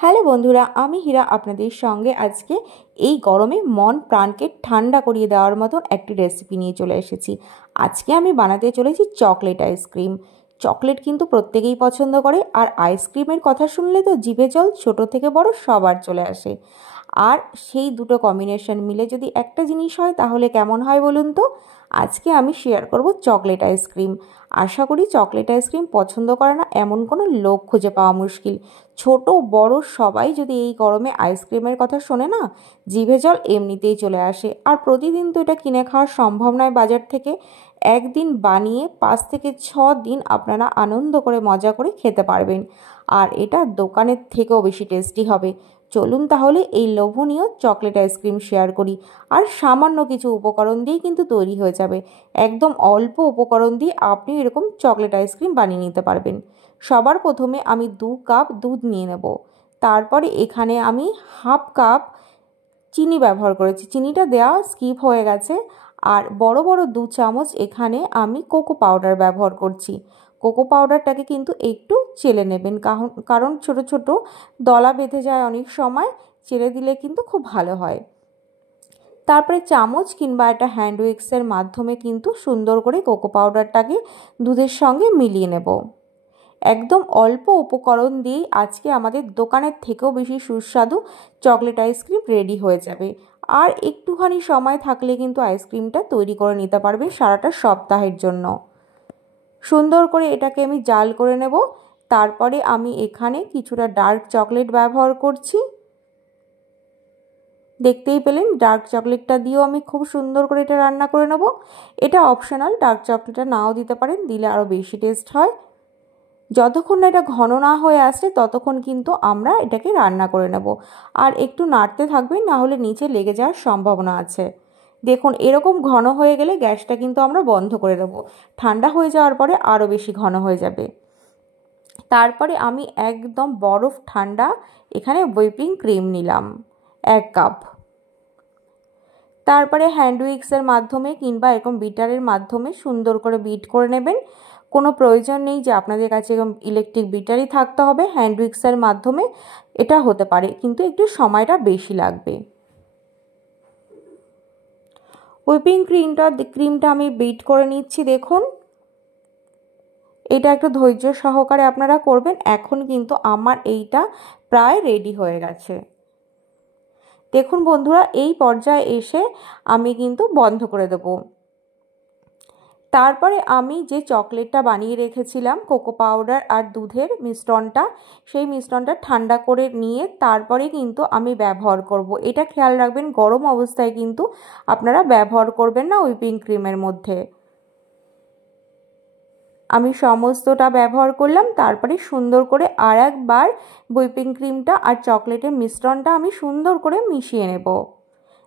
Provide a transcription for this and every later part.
Hello বন্ধুরা, আমি হীরা আপনাদের সঙ্গে আজকে এই গরমে মন প্রাণকে ঠান্ডা করিয়ে দেওয়ার মতন একটি রেসিপি নিয়ে চলে এসেছি। আজকে আমি বানাতে চলেছি চকলেট আইসক্রিম। চকলেট কিন্তু প্রত্যেকেই পছন্দ করে, আর আইসক্রিমের কথা শুনলে তো জিভে জল ছোট থেকে বড় সবার চলে আসে। আর সেই দুটো কম্বিনেশন মিলে যদি একটা জিনিস হয় তাহলে কেমন হয় বলুন তো। আজকে আমি শেয়ার করব চকলেট আইসক্রিম। আশা করি চকলেট আইসক্রিম পছন্দ করে না এমন কোনো লোক খুঁজে পাওয়া মুশকিল। ছোট বড় সবাই যদি এই গরমে আইসক্রিমের কথা শোনে না, জিভে জল এমনিতেই চলে আসে। আর প্রতিদিন তো এটা কিনে খাওয়া সম্ভব নয় বাজার থেকে। একদিন বানিয়ে 5 থেকে 6 দিন আপনারা আনন্দ করে মজা করে খেতে পারবেন, আর এটা দোকানের থেকেও বেশি টেস্টি হবে। চলুন তাহলে এই লোভনীয় চকলেট আইসক্রিম শেয়ার করি। আর সামান্য কিছু উপকরণ দিয়েই কিন্তু তৈরি হয়ে যাবে। একদম অল্প উপকরণ দিয়ে আপনি এরকম চকলেট আইসক্রিম বানিয়ে নিতে পারবেন। সবার প্রথমে আমি 2 কাপ দুধ নিয়ে নেব। তারপরে এখানে আমি হাফ কাপ চিনি ব্যবহার করেছি, চিনিটা দেওয়া স্কিপ হয়ে গেছে। আর বড় বড় 2 চামচ এখানে আমি কোকো পাউডার ব্যবহার করছি। কোকো পাউডারটাকে কিন্তু একটু চেলে নেবেন, কারণ ছোট ছোট দলা বেঁধে যায় অনেক সময়, চেলে দিলে কিন্তু খুব ভালো হয়। তারপরে চামচ কিংবা একটা হ্যান্ড উইক্সের মাধ্যমে কিন্তু সুন্দর করে কোকো পাউডারটাকে দুধের সঙ্গে মিলিয়ে নেব। একদম অল্প উপকরণ দিয়েই আজকে আমাদের দোকানের থেকেও বেশি সুস্বাদু চকলেট আইসক্রিম রেডি হয়ে যাবে। আর একটুখানি সময় থাকলে কিন্তু আইসক্রিমটা তৈরি করে নিতে পারবে সারাটা সপ্তাহের জন্য। সুন্দর করে এটাকে আমি জাল করে নেব। তারপরে আমি এখানে কিছুটা ডার্ক চকলেট ব্যবহার করছি। দেখতেই পেলেন ডার্ক চকলেটটা দিয়েও আমি খুব সুন্দর করে এটা রান্না করে নেব। এটা অপশনাল, ডার্ক চকলেটটা নাও দিতে পারেন, দিলে আরও বেশি টেস্ট হয়। যতক্ষণ না এটা ঘন না হয়ে আসে ততক্ষণ কিন্তু আমরা এটাকে রান্না করে নেব। আর একটু নাড়তে থাকবেন, না হলে নিচে লেগে যাওয়ার সম্ভাবনা আছে। দেখুন এরকম ঘন হয়ে গেলে গ্যাসটা কিন্তু আমরা বন্ধ করে দেবো। ঠান্ডা হয়ে যাওয়ার পরে আরও বেশি ঘন হয়ে যাবে। তারপরে আমি একদম বরফ ঠান্ডা এখানে হুইপিং ক্রিম নিলাম 1 কাপ। তারপরে হ্যান্ড উইক্সের মাধ্যমে কিংবা এরকম বিটারের মাধ্যমে সুন্দর করে বিট করে নেবেন। কোনো প্রয়োজন নেই যে আপনাদের কাছে ইলেকট্রিক বিটারই থাকতে হবে, হ্যান্ড উইক্সের মাধ্যমে এটা হতে পারে, কিন্তু একটু সময়টা বেশি লাগবে। হুইপিং ক্রিমটা আমি বিট করে নিচ্ছি। দেখুন এটা একটু ধৈর্য সহকারে আপনারা করবেন। এখন কিন্তু আমার এইটা প্রায় রেডি হয়ে গেছে। দেখুন বন্ধুরা, এই পর্যায়ে এসে আমি কিন্তু বন্ধ করে দেব। তারপরে আমি যে চকলেটটা বানিয়ে রেখেছিলাম কোকো পাউডার আর দুধের মিশ্রণটা, সেই মিশ্রণটা ঠান্ডা করে নিয়ে তারপরে কিন্তু আমি ব্যবহার করব। এটা খেয়াল রাখবেন, গরম অবস্থায় কিন্তু আপনারা ব্যবহার করবেন না হুইপিং ক্রিমের মধ্যে। আমি সমস্তটা ব্যবহার করলাম। তারপরে সুন্দর করে আর একবার হুইপিং ক্রিমটা আর চকলেটের মিশ্রণটা আমি সুন্দর করে মিশিয়ে নেব।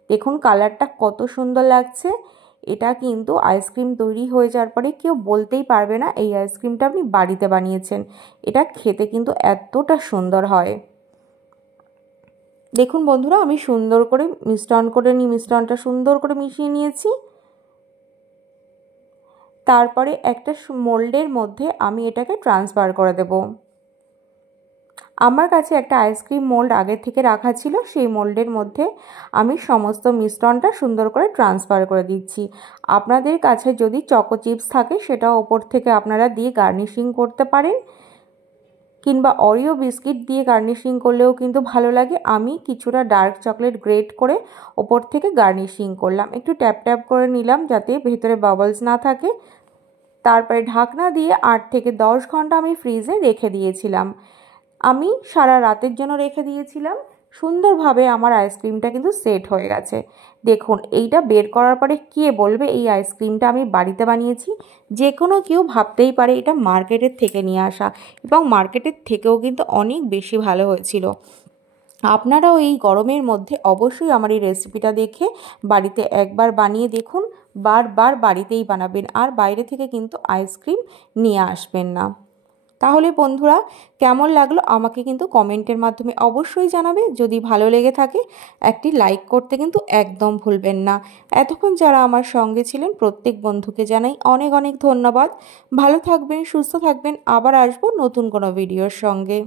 দেখুন কালারটা কত সুন্দর লাগছে। এটা কিন্তু আইসক্রিম তৈরি হয়ে যাওয়ার পরে কেউ বলতেই পারবে না এই আইসক্রিমটা আপনি বাড়িতে বানিয়েছেন। এটা খেতে কিন্তু এতটা সুন্দর হয়। দেখুন বন্ধুরা, আমি সুন্দর করে মিশ্রণটা সুন্দর করে মিশিয়ে নিয়েছি। তারপরে একটা মোল্ডের মধ্যে আমি এটাকে ট্রান্সফার করে দেব। আমার কাছে একটা আইসক্রিম মোল্ড আগে থেকে রাখা ছিল, সেই মোল্ডের মধ্যে আমি সমস্ত মিশ্রণটা সুন্দর করে ট্রান্সফার করে দিচ্ছি। আপনাদের কাছে যদি চকো চিপস থাকে সেটাও ওপর থেকে আপনারা দিয়ে গার্নিশিং করতে পারেন, কিংবা অরিও বিস্কিট দিয়ে গার্নিশিং করলেও কিন্তু ভালো লাগে। আমি কিছুটা ডার্ক চকলেট গ্রেট করে ওপর থেকে গার্নিশিং করলাম, একটু ট্যাপ ট্যাপ করে নিলাম যাতে ভেতরে বাবলস না থাকে। তারপরে ঢাকনা দিয়ে 8 থেকে 10 ঘন্টা আমি ফ্রিজে রেখে দিয়েছিলাম। আমি সারা রাতের জন্য রেখে দিয়েছিলাম। সুন্দরভাবে আমার আইসক্রিমটা কিন্তু সেট হয়ে গেছে। দেখুন এইটা বের করার পরে কে বলবে এই আইসক্রিমটা আমি বাড়িতে বানিয়েছি। যে কোনো কেউ ভাবতেই পারে এটা মার্কেটের থেকে নিয়ে আসা, এবং মার্কেটের থেকেও কিন্তু অনেক বেশি ভালো হয়েছিল। আপনারাও এই গরমের মধ্যে অবশ্যই আমার এই রেসিপিটা দেখে বাড়িতে একবার বানিয়ে দেখুন। বারবার বাড়িতেই বানাবেন, আর বাইরে থেকে কিন্তু আইসক্রিম নিয়ে আসবেন না। তাহলে বন্ধুরা কেমন লাগলো আমাকে কিন্তু কমেন্টের মাধ্যমে অবশ্যই জানাবে। যদি ভালো লেগে থাকে একটি লাইক করতে কিন্তু একদম ভুলবেন না। এতক্ষণ যারা আমার সঙ্গে ছিলেন প্রত্যেক বন্ধুকে জানাই অনেক অনেক ধন্যবাদ। ভালো থাকবেন, সুস্থ থাকবেন। আবার আসবো নতুন কোনো ভিডিওর সঙ্গে।